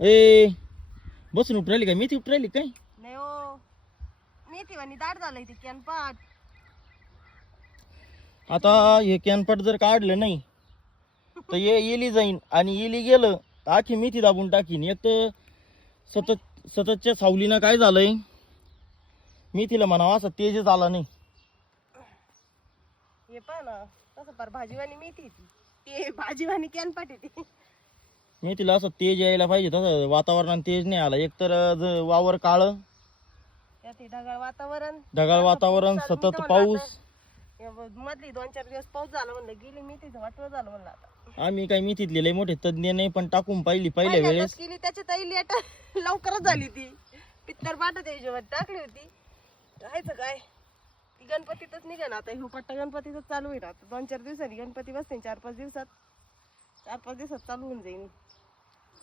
ए बसून उठ राहिली काय? मेथी उठ राहिली काय? नाही हो, मेथी वाणी दाट झालंय ते कॅनपाट. आता हे कॅनपट जर काढलं नाही तर ये येली जाईन आणि येली गेलं तर आखी मेथी दाबून टाकीन. एक तर सततच्या सावलीनं काय झालंय, मेथीला म्हणावा असं तेजच आला नाही. हे पहा ना, तसं पर भाजीवाणी मेथी ती, ते भाजीवाणी कॅनपाट आहे ती. मेथीला असं तेज यायला पाहिजे, तसं वातावरणात तेज नाही आला. एक तर वावर काळ, त्यात हे ढगाळ वातावरण, ढगाळ वातावरण, पाऊस चालू. मी सतत तर म्हणलं पाऊस. आता हे मधली 2-4 दिवस पाऊस झाला म्हणलं, गेली मेथीचं वाटवं झालं म्हणलं. आता आम्ही काही मेथीतले लय मोठे तज्ञ नाही, पण टाकून पहिल्या पहिल्यांदाच वेळेस केली त्याच्यात लेट लवकरच झाली ती. पित्तर पाटाच्या हिशोबात टाकली होती. राहायचं काय, ती गणपतीतच निघाल आता. हे पट्टा गणपतीतच चालू होईल आता. 2-4 दिवसांनी गणपती बसते, 4-5 दिवसात, 4-5 दिवसात चालू होऊन जाईल.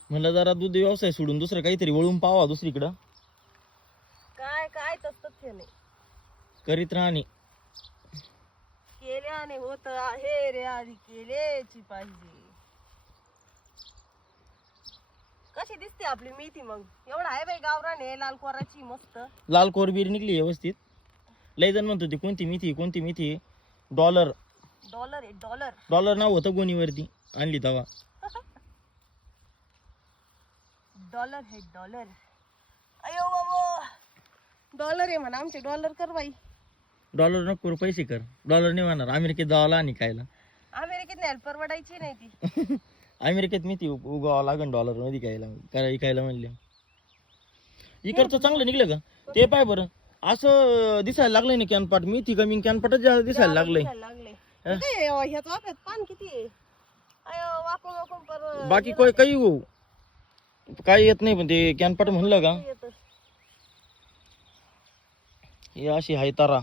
म्हणलं जरा दूध व्यवसाय सोडून दुसरं काहीतरी वळून पावा दुसरीकडं. काय काय तसंच हे नाही, करीत राहणे. केल्याने होत आहे रे, आधी केल्याची पाहिजे. कशी दिसते आपली मेथी मग? एवढा आहे बाई गावराने, लाल कोराची मस्त. लाल कोरबीर निघली व्यवस्थित. लय जण म्हणत होते कोणती मेथी? डॉलर डॉलर आहे डॉलर. डॉलर नाव होतं गोणीवरती आणली तवा. डॉलर है डॉलर. अयो बाबा, डॉलर आहे म्हणा आमचे. डॉलर कर बाई. डॉलर नको करू, पैसे कर. डॉलर नाही म्हणणार, अमेरिकेत जावाला आणि खायला. अमेरिकेत नाही परवडायची नाही ती. अमेरिकेत मेथी उगावा लागन डॉलर मध्ये खायला म्हणले. इकडचं चांगलं निघलं का ते पाय बरं. असं दिसायला लागलंय ना कॅनपाट, मेथी कमी कॅनपाटच जास्त दिसायला लागलंय. ह्याच वाफ्यात पान किती आहे. अयो वाकून वाकून पर बाकी काही हो, काही येत नाही, पण ते कॅनपाट म्हणलं का येतं. हे अशी हाय तारा.